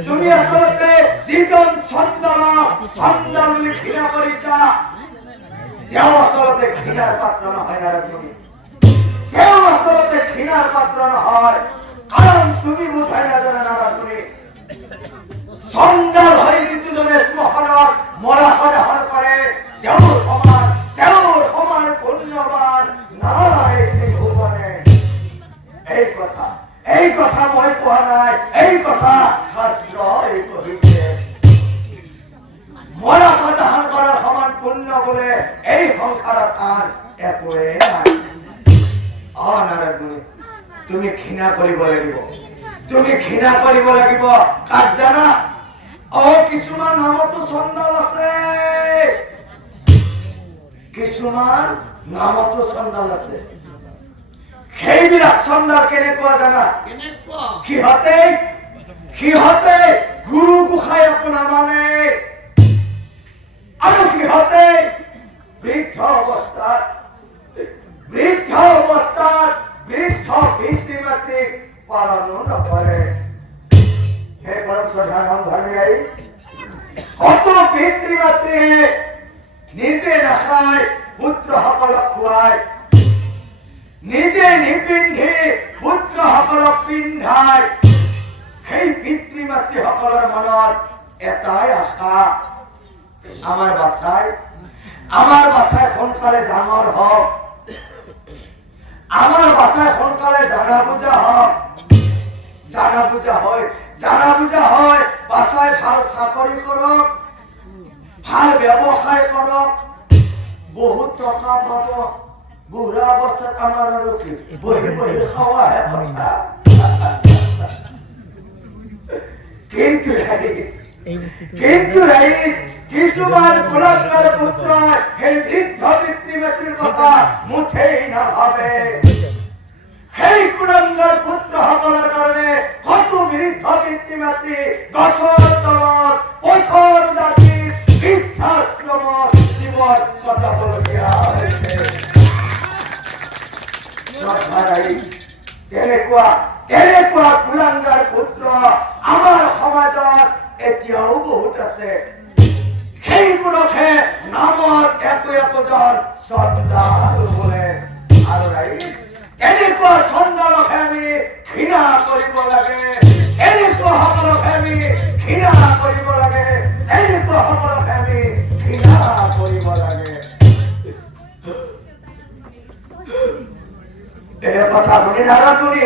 তুমি আসলে যিজন সন্তানগুলি ঘৃণা করিছা কেউ আসলে ঘৃণার পাত্র নহয় নারদমুনি, কেউ আসলে ঘৃণার পাত্র নহয়। কারণ তুমি বোধহয় না জানো নারদমুনি, সন্তান হয়ে দুজনে শ্মশানত মরা সদাহন করে তেওঁৰ সমান পুণ্যবান নাই ভুবনে। এই কথা মই কোৱা নাই, এই কথা শাস্ত্ৰই কৈছে। মৰা সদাহন কৰাৰ সমান পুণ্য বোলে এই সংসাৰত আন একোৱে নাই। নাৰদমুনি, তুমি ঘৃণা কৰিব লাগিব, তুমি ঘৃণা কৰিব লাগিব। কাক জানা? কিছুমান নামতো চন্দাল আছে, কিছুমান নামতো চন্দাল আছে। সেইবিলাক চন্দাল কেনেকুৱা জানা? সিহঁতে গুৰু গোসাঁইকো নামানে আৰু সিহঁতে বৃদ্ধ অৱস্থাত বৃদ্ধ পিতৃ মাতৃক পালনো নকৰে। সেই পৰম শ্ৰদ্ধানন্দ ধৰ্মীৰাই কত পিতৃ মাতৃয়ে নিজে নাখায় পুত্ৰসকলক খুৱায়, নিজে নিপিন্ধি পুত্ৰসকলক পিন্ধায়। সেই পিতৃ মাতৃসকলৰ মনত এটাই আশা, আমাৰ বাছাই সোনকালে ডাঙৰ হওক, আমাৰ বাছাই সোনকালে জানা বুজা হয় বাছাই ভাল চাকৰি কৰক, ভাল ব্যৱসায় কৰক, বহুত টকা পাব। বুঢ়া অৱস্থাত আমাৰ আৰু কি বহি খাৱাহে কথা। কিন্তু কিছুমান কুলাঙ্গাৰ পুত্ৰই সেই বৃদ্ধ পিতৃ মাতৃৰ কথা মুঠেই নাভাবে। সেই কুলাঙ্গাৰ পুত্ৰসকলৰ কাৰণে কত বৃদ্ধ পিতৃ মাতৃ গছৰ তলত পথৰ দাঁতিত বৃদ্ধাশ্ৰমত জীৱন কটাবলগীয়া হৈছে। তেনেকুৱা কুলাঙ্গাৰ পুত্ৰ আমাৰ সমাজত এতিয়াও বহুত আছে। সেইবোৰকহে নামত একোজন চন্দাল বোলে। আৰু এনেকুৱা চন্দালকহে আমি ঘৃণা কৰিব লাগে, এনেকুৱা সকলকহে আমি ঘৃণা কৰিব লাগে, এনেকুৱা সকলকহে আমি ঘৃণা কৰিব লাগে। এই কথা শুনি নাৰদমুনি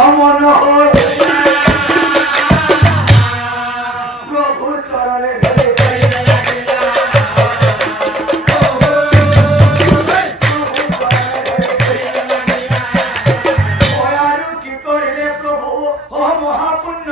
অমন হল, প্রভুর চরণে কি করিলে প্রভু ও মহাপুণ্য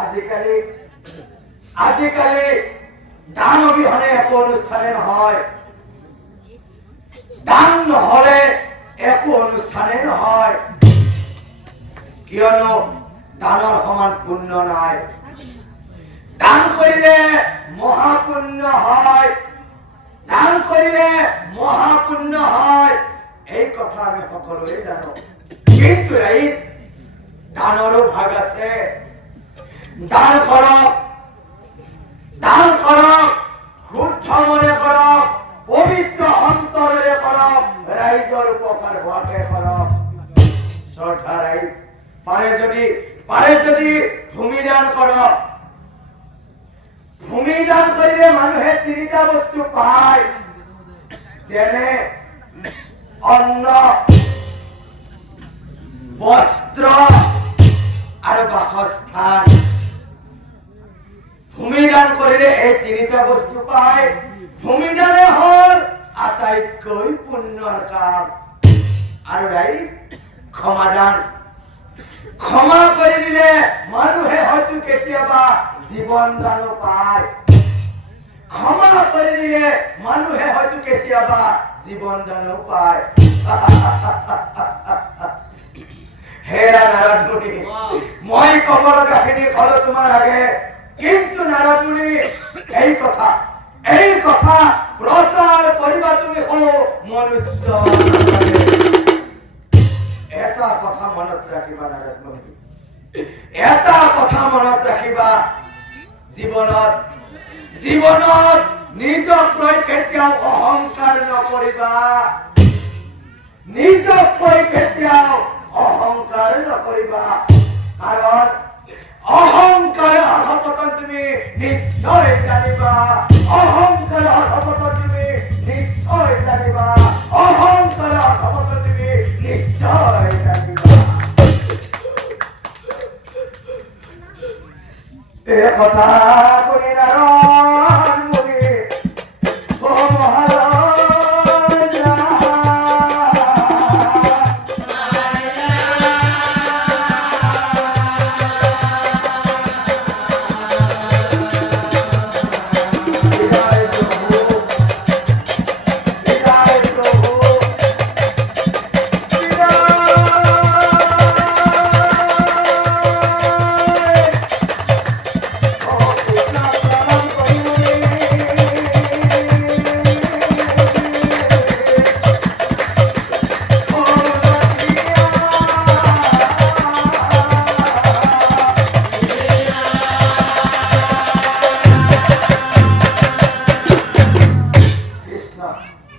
আজিকালি আজিকালি দান অবিহনে একো অনুষ্ঠানে নহয়, দান নহলে একো অনুষ্ঠানে নহয়, কিয়নো দানৰ সমান পুণ্য নাই। দান কৰিলে মহাপুণ্য হয়, দান কৰিলে মহাপুণ্য হয়, এই কথা আমি সকলোৱে জানো। কিন্তু ৰাইজ, দানৰো ভাগ আছে। দান কৰক, দান কৰক, শুদ্ধ মনে কৰক, পবিত্ৰ অন্তৰেৰে কৰক, ৰাইজৰ উপকাৰ হোৱাকে কৰক। শ্ৰদ্ধা ৰাইজ, পাৰে যদি ভূমি দান কৰক। ভূমি দান কৰিলে মানুহে তিনিটা বস্তু পায়, যেনে অন্ন, বস্ত্ৰ আৰু বাসস্থান। ভূমি দান কৰিলে এই তিনিটা বস্তু পায়। ভূমি দানে হল আটাইতকৈ পুণ্যৰ কাম। আৰু ৰাইজ, ক্ষমাদান, ক্ষমা কৰি দিলে মানুহে হয়তো কেতিয়াবা জীৱন দানো পায়। ক্ষমা কৰি দিলে মানুহে হয়তো কেতিয়াবা জীৱন দানো পায়। হেৰা নাৰদ মুনি, মই কব লগাখিনি কলো তোমাৰ আগে, কিন্তু নাৰদ মুনি এই কথা প্ৰচাৰ কৰিবা তুমি মনুষ্য। এটা কথা মনত ৰাখিবা নাৰদ মুনি, এটা কথা মনত ৰাখিবা, জীৱনত নিজক লৈ কেতিয়াও অহংকাৰ নকৰিবা। নিজক লৈ কেতিয়াও অহংকাৰ নকৰিবা, কাৰণ অহংকাৰে অধপতন তুমি নিশ্চয় জানিবা। অহংকাৰে অধপতন তুমি নিশ্চয় জানিবা। অহংকাৰে অধপতন তুমি নিশ্চয় জানিবা। এই কথা শুনি নাৰদ মুনি ও মহাৰাজ,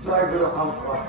জয় গুৰু শংকৰ।